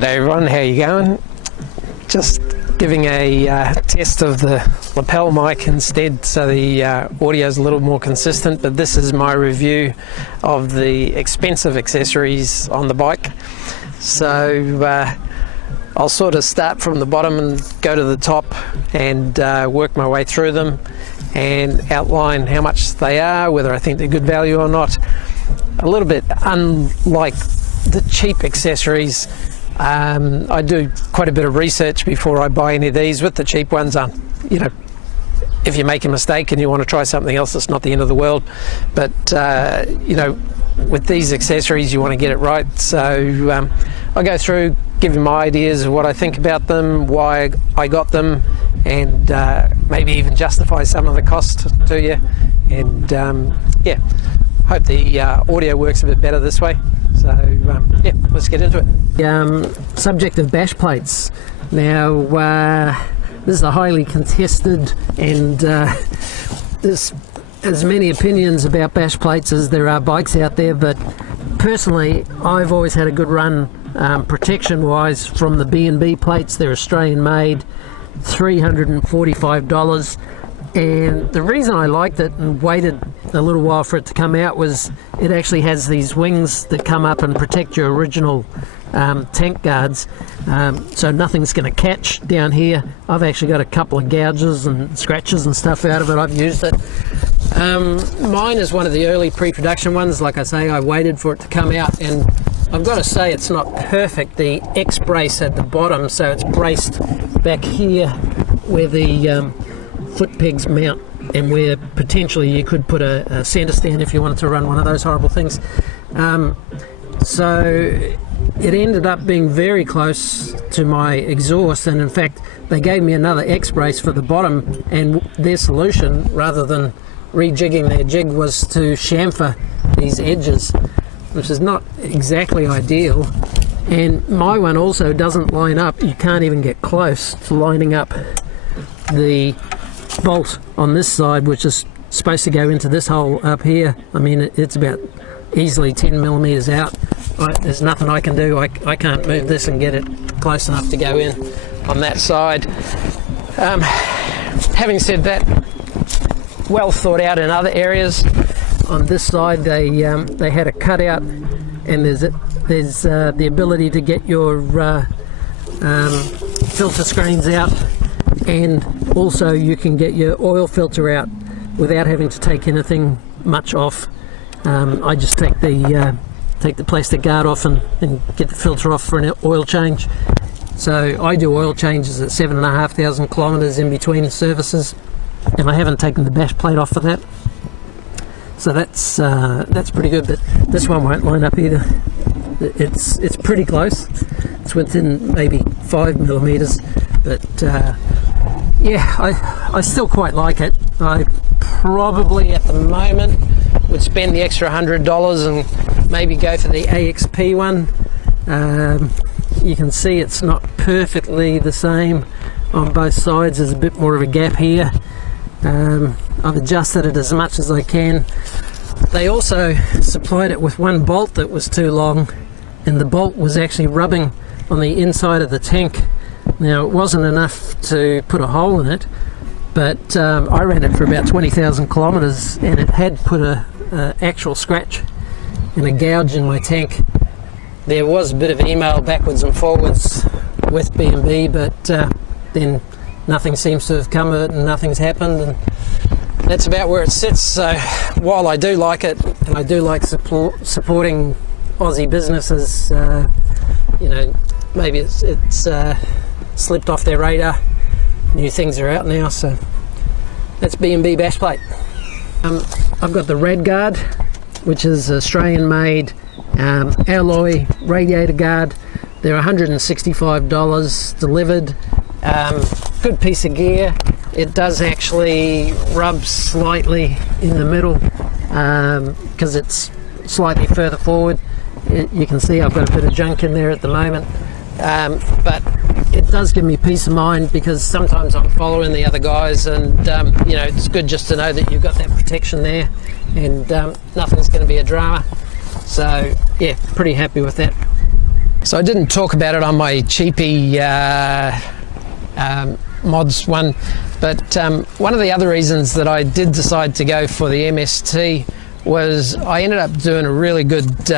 G'day everyone, how you going? Just giving a test of the lapel mic instead, so the audio is a little more consistent, but this is my review of the expensive accessories on the bike. So I'll sort of start from the bottom and go to the top and work my way through them and outline how much they are, whether I think they're good value or not. A little bit unlike the cheap accessories, I do quite a bit of research before I buy any of these. With the cheap ones, if you make a mistake and you want to try something else, it's not the end of the world. But with these accessories, you want to get it right. So I'll go through, give you my ideas of what I think about them, why I got them, and maybe even justify some of the cost to you. And yeah, hope the audio works a bit better this way. So yeah, let's get into it. Subject of bash plates. Now this is a highly contested, and there's as many opinions about bash plates as there are bikes out there, but personally I've always had a good run protection wise from the B&B plates. They're Australian made, $345, and the reason I liked it and waited a little while for it to come out was it actually has these wings that come up and protect your original tank guards, so nothing's going to catch down here. I've actually got a couple of gouges and scratches and stuff out of it. I've used it. Mine is one of the early pre-production ones. Like I say, I waited for it to come out, and I've got to say it's not perfect. The X brace at the bottom, so it's braced back here where the foot pegs mount, and where potentially you could put a center stand if you wanted to run one of those horrible things. So it ended up being very close to my exhaust, and in fact they gave me another X brace for the bottom, and their solution, rather than rejigging their jig, was to chamfer these edges, which is not exactly ideal. And my one also doesn't line up. You can't even get close to lining up the bolt on this side, which is supposed to go into this hole up here. I mean, it's about easily 10 millimeters out. There's nothing I can do. I can't move this and get it close enough to go in on that side. Having said that, well thought out in other areas. On this side they had a cutout, and there's the ability to get your filter screens out, and also you can get your oil filter out without having to take anything much off. I just take the plastic guard off and get the filter off for an oil change. So I do oil changes at 7,500 kilometers in between services, and I haven't taken the bash plate off for that. So that's pretty good, but this one won't line up either. It's pretty close. It's within maybe 5 millimeters, but yeah, I still quite like it. I probably at the moment would spend the extra $100 and maybe go for the AXP one. You can see it's not perfectly the same on both sides. There's a bit more of a gap here. I've adjusted it as much as I can. They also supplied it with one bolt that was too long, and the bolt was actually rubbing on the inside of the tank. Now, it wasn't enough to put a hole in it, but I ran it for about 20,000 kilometers, and it had put a actual scratch and a gouge in my tank. There was a bit of email backwards and forwards with B&B, but then nothing seems to have come of it, and nothing's happened, and that's about where it sits. So while I do like it, and I do like supporting Aussie businesses, maybe it's slipped off their radar. New things are out now, so that's B&B Bashplate. I've got the Radguard, which is Australian made alloy radiator guard. They're $165 delivered. Good piece of gear. It does actually rub slightly in the middle because it's slightly further forward. You can see I've got a bit of junk in there at the moment, but it does give me peace of mind, because sometimes I'm following the other guys, and it's good just to know that you've got that protection there, and nothing's going to be a drama. So yeah, pretty happy with that. So I didn't talk about it on my cheapy mods one, but one of the other reasons that I did decide to go for the MST was I ended up doing a really good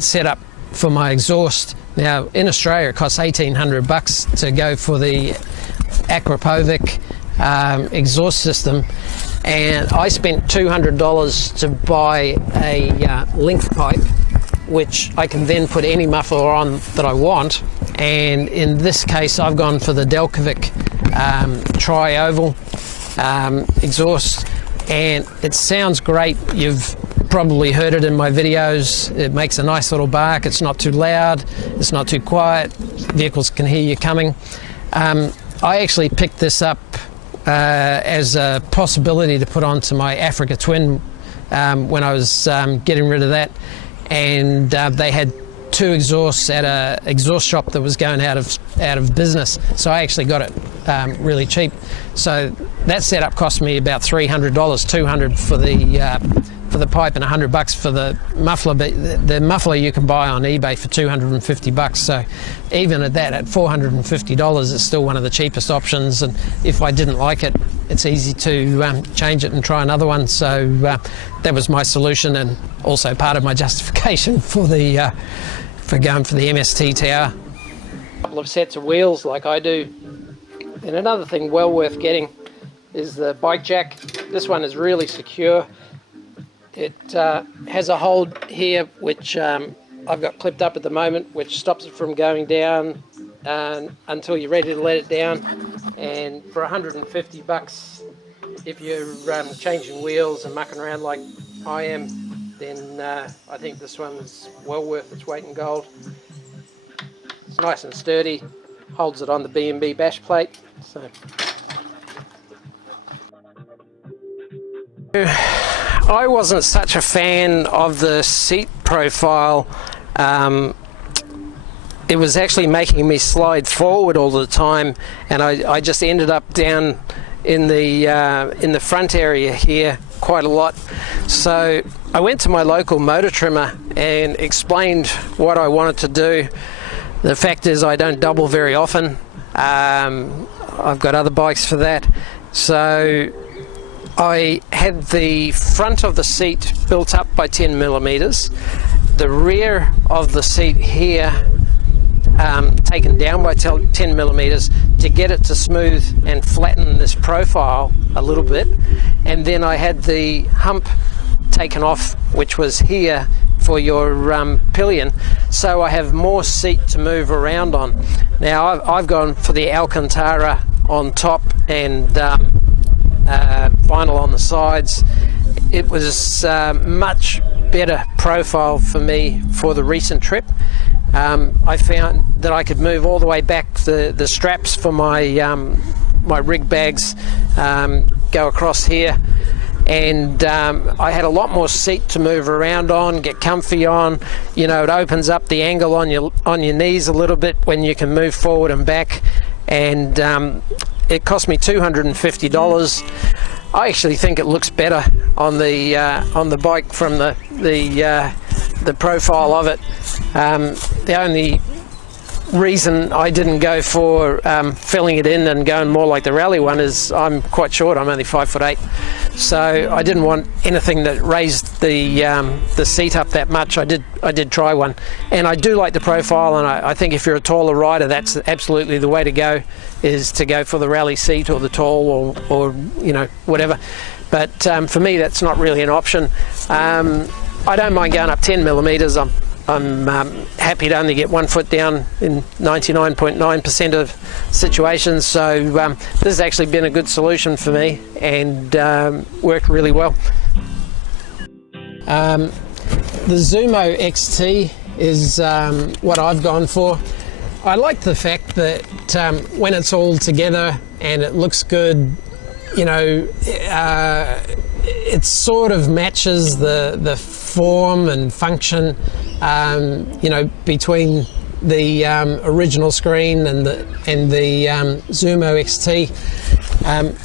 setup for my exhaust. Now in Australia it costs $1,800 to go for the Aquapovic exhaust system, and I spent $200 to buy a link pipe which I can then put any muffler on that I want, and in this case I've gone for the Delkevic tri-oval exhaust, and it sounds great. You've probably heard it in my videos. It makes a nice little bark. It's not too loud, it's not too quiet, vehicles can hear you coming. I actually picked this up as a possibility to put onto my Africa Twin when I was getting rid of that, and they had two exhausts at a exhaust shop that was going out of business, so I actually got it really cheap. So that setup cost me about $300, $200 for the pipe and $100 for the muffler. But the muffler you can buy on eBay for $250, so even at that, at $450, it's still one of the cheapest options. And if I didn't like it, it's easy to change it and try another one. So that was my solution, and also part of my justification for the for going for the MST tower. A couple of sets of wheels like I do. And another thing well worth getting is the bike jack. This one is really secure. It has a hold here which I've got clipped up at the moment, which stops it from going down until you're ready to let it down. And for $150, if you're changing wheels and mucking around like I am, then I think this one is well worth its weight in gold. It's nice and sturdy, holds it on the B&B Bashplate. So I wasn't such a fan of the seat profile. It was actually making me slide forward all the time, and I just ended up down in the front area here quite a lot. So I went to my local motor trimmer and explained what I wanted to do. The fact is I don't double very often. I've got other bikes for that. So I had the front of the seat built up by 10 millimeters, the rear of the seat here taken down by 10 millimeters to get it to smooth and flatten this profile a little bit, and then I had the hump taken off, which was here for your pillion, so I have more seat to move around on. Now I've gone for the Alcantara on top and vinyl on the sides. It was much better profile for me for the recent trip. I found that I could move all the way back the straps for my my rig bags, go across here, and I had a lot more seat to move around on, get comfy on. You know, it opens up the angle on your knees a little bit when you can move forward and back, and it cost me $250. I actually think it looks better on the bike from the profile of it. The only reason I didn't go for filling it in and going more like the Rally one is I'm quite short. I'm only 5'8", so I didn't want anything that raised the seat up that much. I did try one, and I do like the profile, and I think if you're a taller rider, that's absolutely the way to go, is to go for the Rally seat or the tall or you know, whatever. But for me, that's not really an option. I don't mind going up 10 millimeters. I'm happy to only get 1 foot down in 99.9% of situations, so this has actually been a good solution for me and worked really well. The Zumo XT is what I've gone for. I like the fact that when it's all together and it looks good, you know, it sort of matches the form and function, you know, between the original screen and the Zumo XT.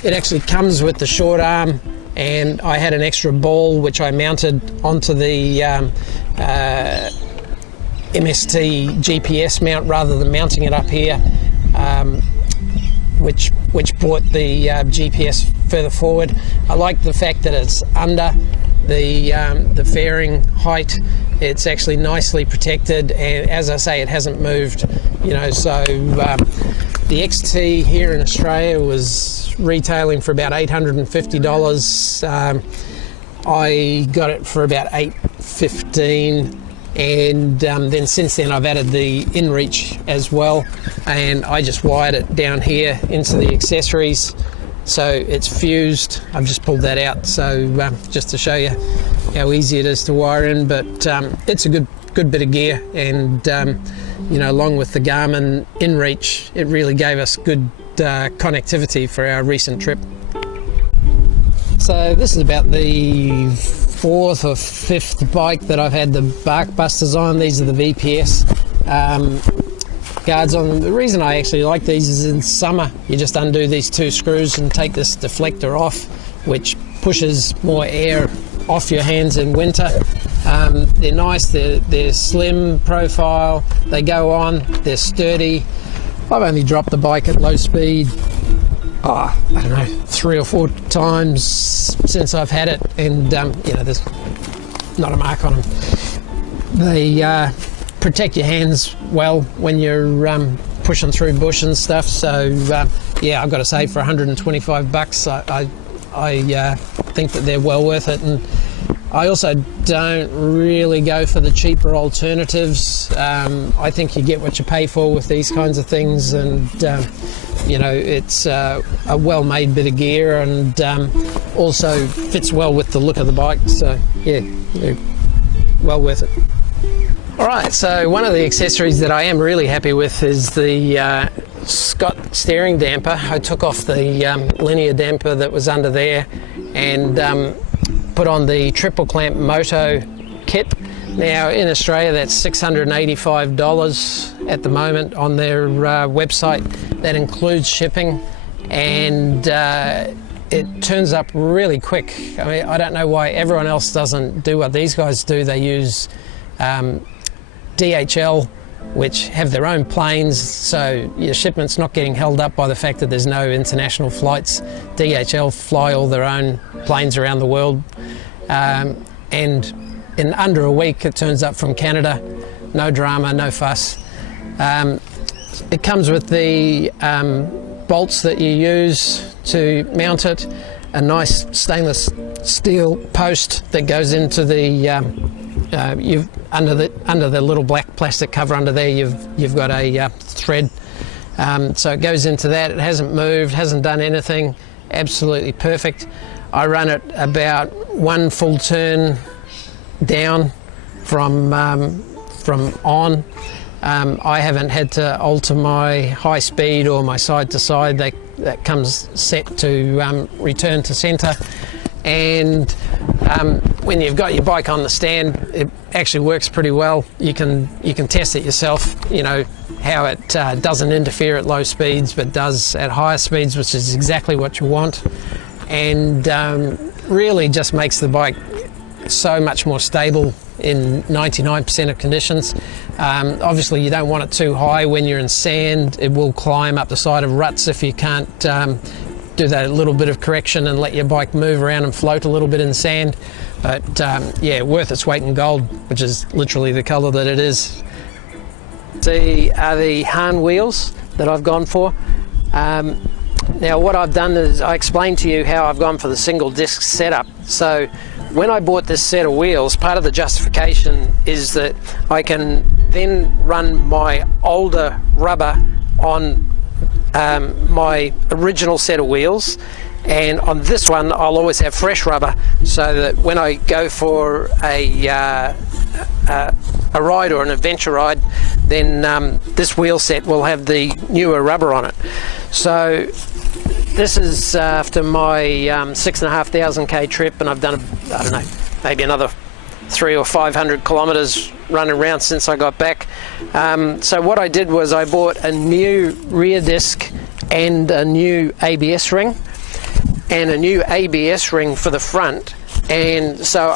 It actually comes with the short arm, and I had an extra ball which I mounted onto the MST GPS mount rather than mounting it up here, which brought the GPS further forward. I like the fact that it's under the fairing height. It's actually nicely protected, and as I say, it hasn't moved, you know. So the XT here in Australia was retailing for about $850. I got it for about $815, and then since then I've added the inReach as well, and I just wired it down here into the accessories, so it's fused. I've just pulled that out, so just to show you how easy it is to wire in, but it's a good bit of gear, and you know, along with the Garmin inReach, it really gave us good connectivity for our recent trip. So this is about the fourth or fifth bike that I've had the Barkbusters on. These are the VPS guards on them. The reason I actually like these is in summer you just undo these two screws and take this deflector off, which pushes more air off your hands in winter. They're nice, they're slim profile, they go on, they're sturdy. I've only dropped the bike at low speed, I don't know, 3 or 4 times since I've had it, and you know, there's not a mark on them. They protect your hands well when you're pushing through bush and stuff, so yeah, I've got to say, for $125 I think that they're well worth it. And I also don't really go for the cheaper alternatives. I think you get what you pay for with these kinds of things, and you know, it's a well-made bit of gear, and also fits well with the look of the bike, so yeah, well worth it. Alright, so one of the accessories that I am really happy with is the Scott steering damper. I took off the linear damper that was under there and put on the Tripleclampmoto kit. Now in Australia that's $685 at the moment on their website. That includes shipping, and it turns up really quick. I mean, I don't know why everyone else doesn't do what these guys do. They use DHL, which have their own planes, so your shipment's not getting held up by the fact that there's no international flights. DHL fly all their own planes around the world, and in under a week it turns up from Canada. No drama, no fuss. It comes with the bolts that you use to mount it, a nice stainless steel post that goes into the under the little black plastic cover under there. You've got a thread, so it goes into that. It hasn't moved, hasn't done anything. Absolutely perfect. I run it about 1 full turn down from on. I haven't had to alter my high speed or my side to side. That comes set to return to centre. And when you've got your bike on the stand, it actually works pretty well. You can test it yourself, you know, how it doesn't interfere at low speeds but does at higher speeds, which is exactly what you want, and really just makes the bike so much more stable in 99% of conditions. Obviously you don't want it too high when you're in sand. It will climb up the side of ruts if you can't do that little bit of correction and let your bike move around and float a little bit in sand. But yeah, worth its weight in gold, which is literally the colour that it is. These are the Haan wheels that I've gone for. Now what I've done is I explained to you how I've gone for the single disc setup. So when I bought this set of wheels, part of the justification is that I can then run my older rubber on my original set of wheels, and on this one I'll always have fresh rubber, so that when I go for a ride or an adventure ride, then this wheel set will have the newer rubber on it. So this is after my 6,500 trip, and I've done, I don't know, maybe another 300 or 500 kilometers running around since I got back. So what I did was I bought a new rear disc and a new ABS ring, and a new ABS ring for the front and so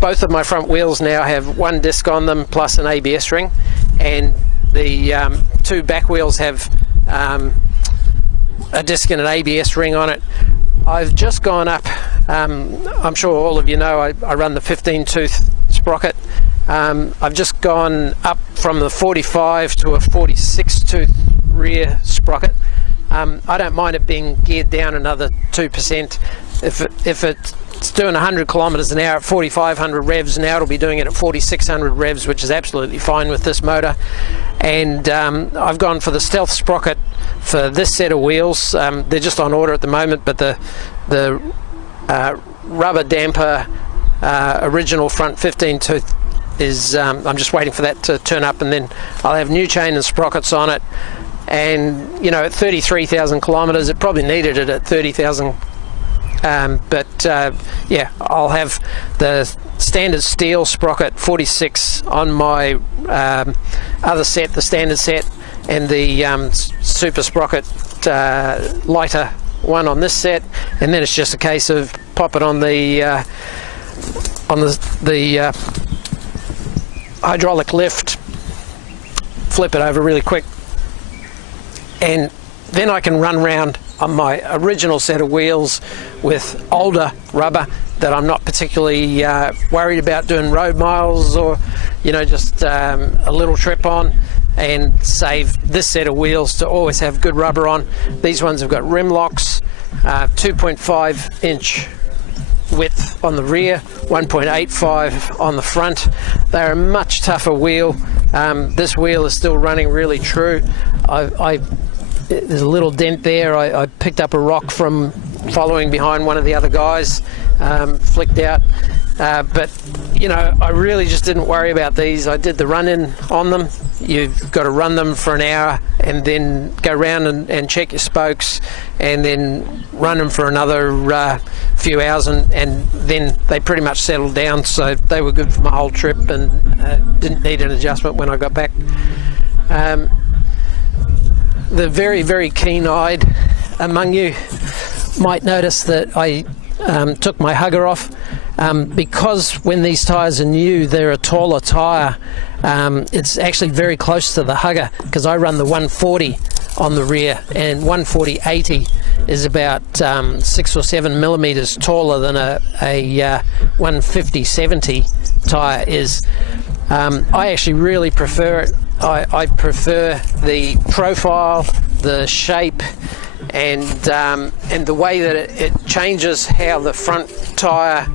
both of my front wheels now have one disc on them plus an ABS ring, and the two back wheels have a disc and an ABS ring on it. I've just gone up, I'm sure all of you know I run the 15 tooth sprocket. I've just gone up from the 45 to a 46 tooth rear sprocket. I don't mind it being geared down another 2%. If it's doing 100 kilometers an hour at 4,500 revs, now it'll be doing it at 4,600 revs, which is absolutely fine with this motor. And I've gone for the Stealth sprocket for this set of wheels. They're just on order at the moment, but the rubber damper original front 15 tooth is, I'm just waiting for that to turn up, and then I'll have new chain and sprockets on it. And you know, at 33,000 kilometers, it probably needed it at 30,000. Yeah, I'll have the standard steel sprocket 46 on my other set, the standard set, and the super sprocket lighter one on this set, and then it's just a case of pop it on the hydraulic lift, flip it over really quick, and then I can run round on my original set of wheels with older rubber that I'm not particularly worried about doing road miles or, you know, just a little trip on, and save this set of wheels to always have good rubber on. These ones have got rim locks, 2.5 inch width on the rear, 1.85 on the front. They're a much tougher wheel. This wheel is still running really true. There's a little dent there. I picked up a rock from following behind one of the other guys, flicked out. But you know, I really just didn't worry about these. I did the run-in on them. You've got to run them for an hour and then go around and check your spokes, and then run them for another few hours, and then they pretty much settled down, so they were good for my whole trip, and didn't need an adjustment when I got back. The very, very keen-eyed among you might notice that I took my hugger off, because when these tyres are new, they're a taller tyre. It's actually very close to the hugger, because I run the 140 on the rear, and 140/80 is about 6 or 7 millimeters taller than a 150/70 tyre is. I actually really prefer it. I prefer the profile, the shape, and the way that it changes how the front tyre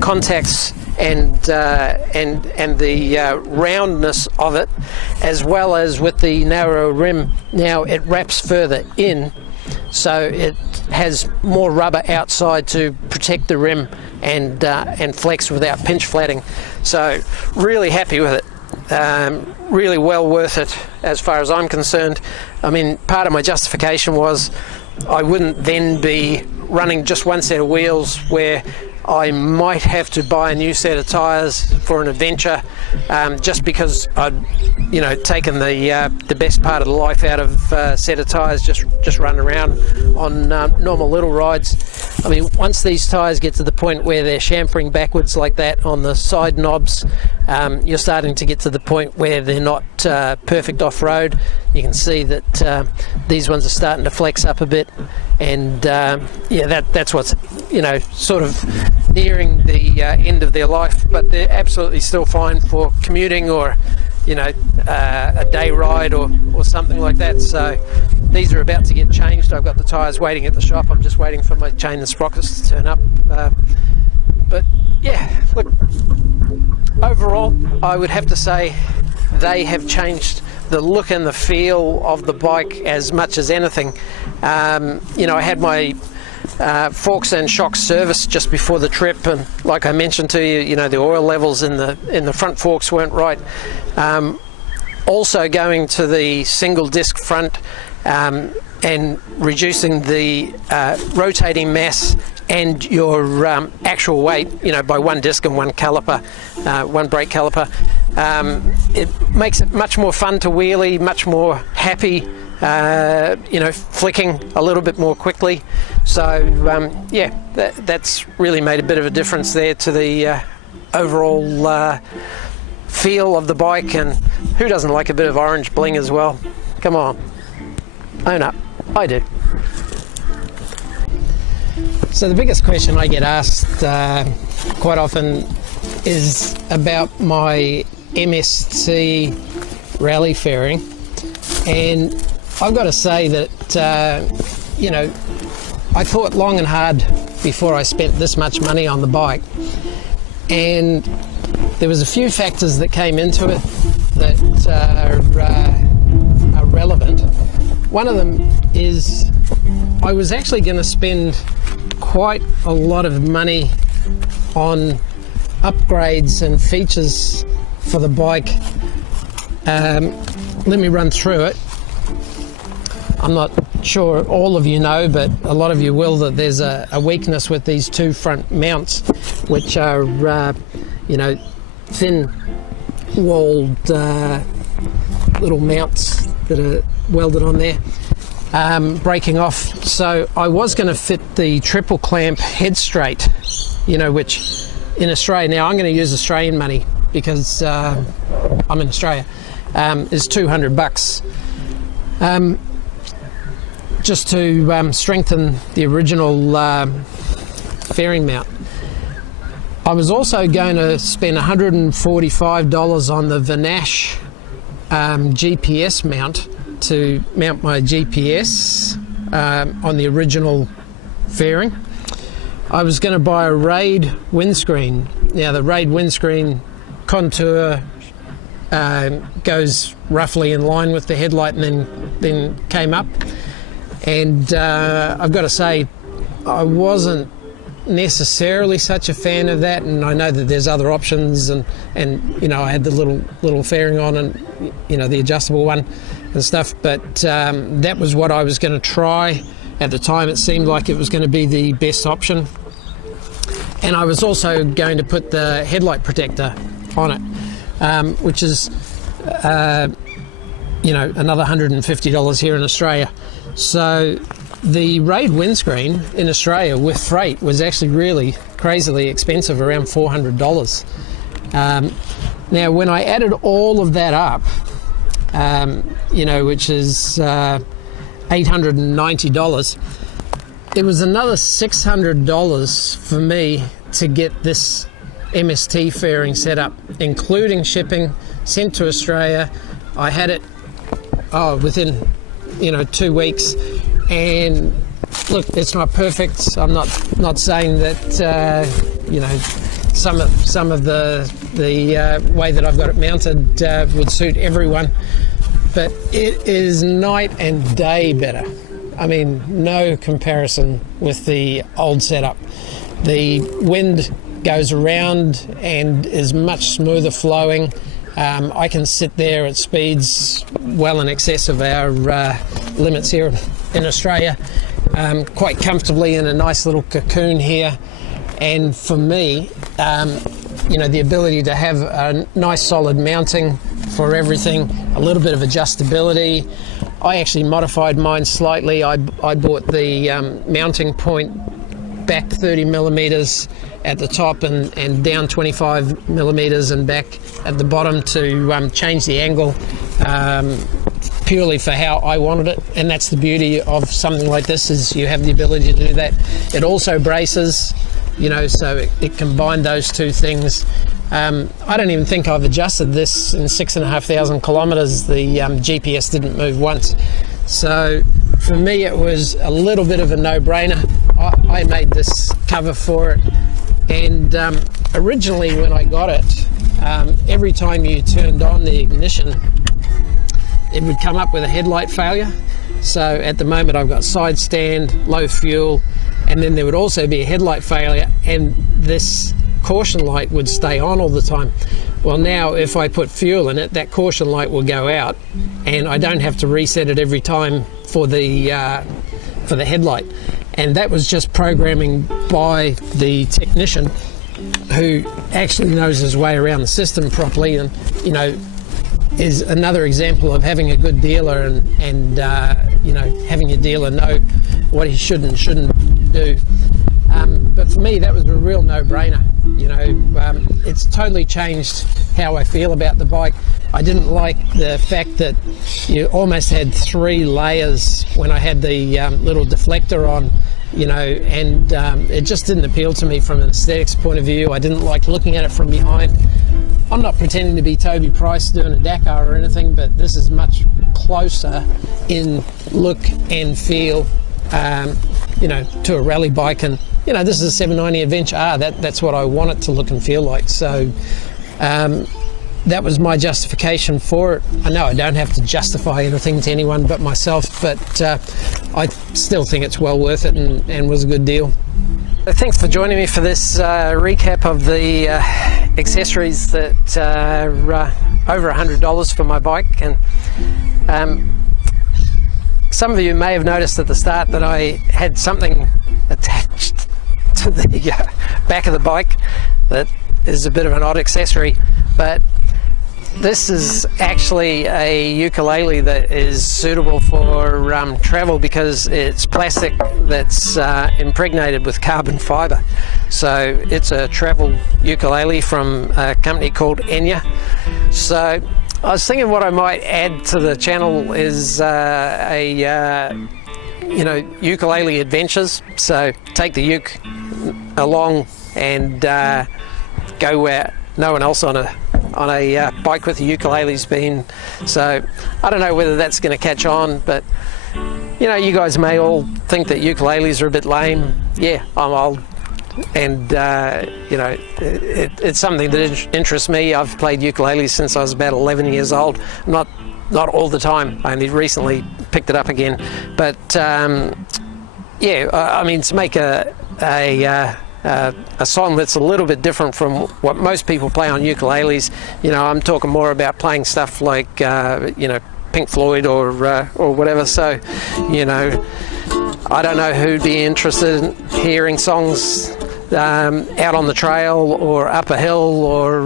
contacts, and the roundness of it, as well as with the narrow rim. Now it wraps further in, so it has more rubber outside to protect the rim and flex without pinch flatting. So really happy with it. Really well worth it as far as I'm concerned. I mean, part of my justification was I wouldn't then be running just one set of wheels where I might have to buy a new set of tyres for an adventure, just because I'd, you know, taken the best part of the life out of a set of tyres, just running around on normal little rides. I mean, once these tyres get to the point where they're chamfering backwards like that on the side knobs, you're starting to get to the point where they're not perfect off-road. You can see that these ones are starting to flex up a bit, and yeah, that's what's, you know, sort of nearing the end of their life, but they're absolutely still fine for commuting or, you know, a day ride or something like that. So these are about to get changed. I've got the tyres waiting at the shop. I'm just waiting for my chain and sprockets to turn up. But yeah, look, overall I would have to say they have changed the look and the feel of the bike as much as anything. You know, I had my forks and shocks serviced just before the trip, and like I mentioned to you, you know, the oil levels in the front forks weren't right. Also going to the single disc front and reducing the rotating mass and your actual weight, you know, by one disc and one caliper, one brake caliper. It makes it much more fun to wheelie, much more happy you know, flicking a little bit more quickly. So yeah, that's really made a bit of a difference there to the overall feel of the bike. And who doesn't like a bit of orange bling as well? Come on, own up. I do. So the biggest question I get asked quite often is about my MST Rally fairing, and I've got to say that you know, I thought long and hard before I spent this much money on the bike, and there was a few factors that came into it that are relevant. One of them is I was actually going to spend quite a lot of money on upgrades and features for the bike. Let me run through it. I'm not sure all of you know, but a lot of you will, that there's a weakness with these two front mounts, which are you know, thin walled little mounts that are welded on there, breaking off. So I was going to fit the triple clamp head straight, you know, which in Australia, now I'm going to use Australian money because I'm in Australia, is $200, just to strengthen the original fairing mount. I was also going to spend $145 on the Vanash GPS mount to mount my GPS on the original fairing. I was going to buy a Raid windscreen. Now the Raid windscreen contour goes roughly in line with the headlight and then came up, and I've got to say I wasn't necessarily such a fan of that, and I know that there's other options, and you know, I had the little fairing on, and you know, the adjustable one and stuff, but that was what I was going to try. At the time it seemed like it was going to be the best option, and I was also going to put the headlight protector on it, which is you know, another $150 here in Australia. So the Raid windscreen in Australia with freight was actually really crazily expensive, around $400. Now when I added all of that up, you know, which is $890, it was another $600 for me to get this MST fairing set up, including shipping, sent to Australia. I had it within, you know, 2 weeks. And look, it's not perfect. I'm not saying that you know, some of the way that I've got it mounted would suit everyone, but it is night and day better. I mean, no comparison with the old setup. The wind goes around and is much smoother flowing. I can sit there at speeds well in excess of our limits here in Australia, quite comfortably in a nice little cocoon here. And for me, you know, the ability to have a nice solid mounting for everything, a little bit of adjustability. I actually modified mine slightly. I bought the mounting point back 30 millimeters at the top and down 25 millimeters and back at the bottom to change the angle purely for how I wanted it. And that's the beauty of something like this, is you have the ability to do that. It also braces, you know, so it combined those two things. I don't even think I've adjusted this in 6,500 kilometers. The GPS didn't move once. So for me, it was a little bit of a no-brainer. I made this cover for it, and originally when I got it, every time you turned on the ignition, it would come up with a headlight failure. So at the moment I've got side stand, low fuel, and then there would also be a headlight failure, and this caution light would stay on all the time. Well, now if I put fuel in it, that caution light will go out, and I don't have to reset it every time for the headlight. And that was just programming by the technician, who actually knows his way around the system properly. And you know, is another example of having a good dealer and you know, having your dealer know what he should and shouldn't do. But for me, that was a real no-brainer. You know, it's totally changed how I feel about the bike. I didn't like the fact that you almost had 3 layers when I had the little deflector on, you know, and it just didn't appeal to me from an aesthetics point of view. I didn't like looking at it from behind. I'm not pretending to be Toby Price doing a Dakar or anything, but this is much closer in look and feel, you know, to a rally bike. And you know, this is a 790 Adventure R. That's what I want it to look and feel like. So that was my justification for it. I know I don't have to justify anything to anyone but myself, but I still think it's well worth it and was a good deal. So thanks for joining me for this recap of the accessories that are over $100 for my bike. And some of you may have noticed at the start that I had something attached to the back of the bike that is a bit of an odd accessory, but this is actually a ukulele that is suitable for travel because it's plastic that's impregnated with carbon fiber. So it's a travel ukulele from a company called Enya. So I was thinking what I might add to the channel is you know, ukulele adventures. So take the uke along and go where no one else on a bike with a ukulele's been. So I don't know whether that's going to catch on, but you know, you guys may all think that ukuleles are a bit lame. Yeah, I'm old, and you know, it's something that interests me. I've played ukuleles since I was about 11 years old. Not all the time. I only recently picked it up again. But yeah, I mean, to make a song that's a little bit different from what most people play on ukuleles, you know, I'm talking more about playing stuff like you know, Pink Floyd or whatever. So, you know, I don't know who'd be interested in hearing songs out on the trail or up a hill or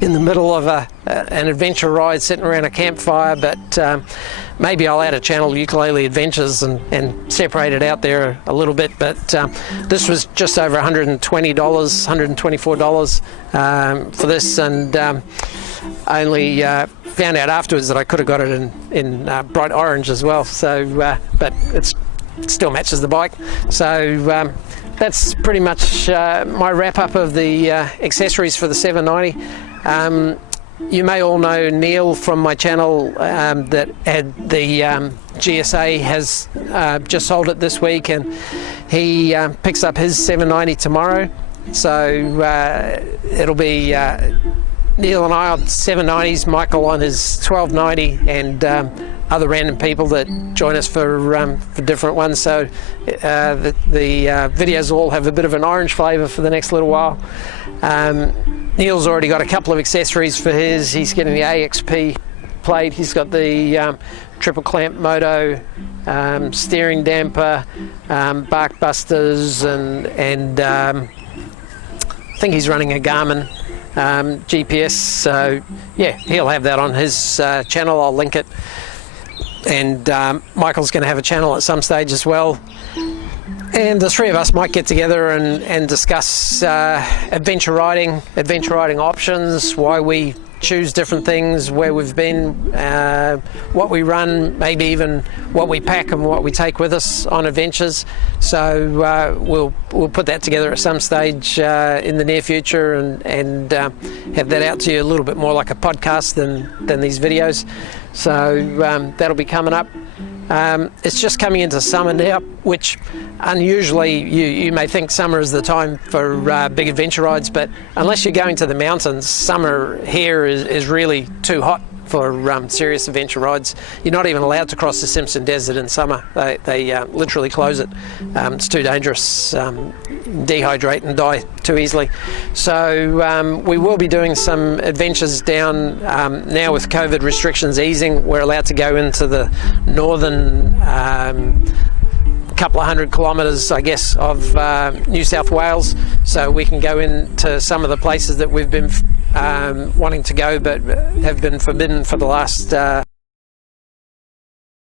in the middle of an adventure ride sitting around a campfire, but maybe I'll add a channel, Ukulele Adventures, and separate it out there a little bit. But this was just over $120, $124 for this, and only found out afterwards that I could have got it in bright orange as well. So, but it still matches the bike. So that's pretty much my wrap up of the accessories for the 790. You may all know Neil from my channel that had the GSA has just sold it this week, and he picks up his 790 tomorrow. So it'll be Neil and I on 790s, Michael on his 1290, and other random people that join us for different ones. So the videos all have a bit of an orange flavour for the next little while. Neil's already got a couple of accessories for his. He's getting the AXP plate. He's got the Tripleclampmoto steering damper, Barkbusters, and I think he's running a Garmin GPS. So yeah, he'll have that on his channel. I'll link it. And Michael's going to have a channel at some stage as well. And the three of us might get together and discuss adventure riding options, why we choose different things, where we've been, what we run, maybe even what we pack and what we take with us on adventures. So we'll put that together at some stage in the near future and have that out to you a little bit more like a podcast than these videos. So that'll be coming up. It's just coming into summer now, which unusually you may think summer is the time for big adventure rides, but unless you're going to the mountains, summer here is really too hot for serious adventure rides. You're not even allowed to cross the Simpson Desert in summer. They literally close it. It's too dangerous. Dehydrate and die too easily. So we will be doing some adventures down now with COVID restrictions easing. We're allowed to go into the northern couple of 100 kilometres, I guess, of New South Wales, so we can go into some of the places that we've been wanting to go but have been forbidden for the last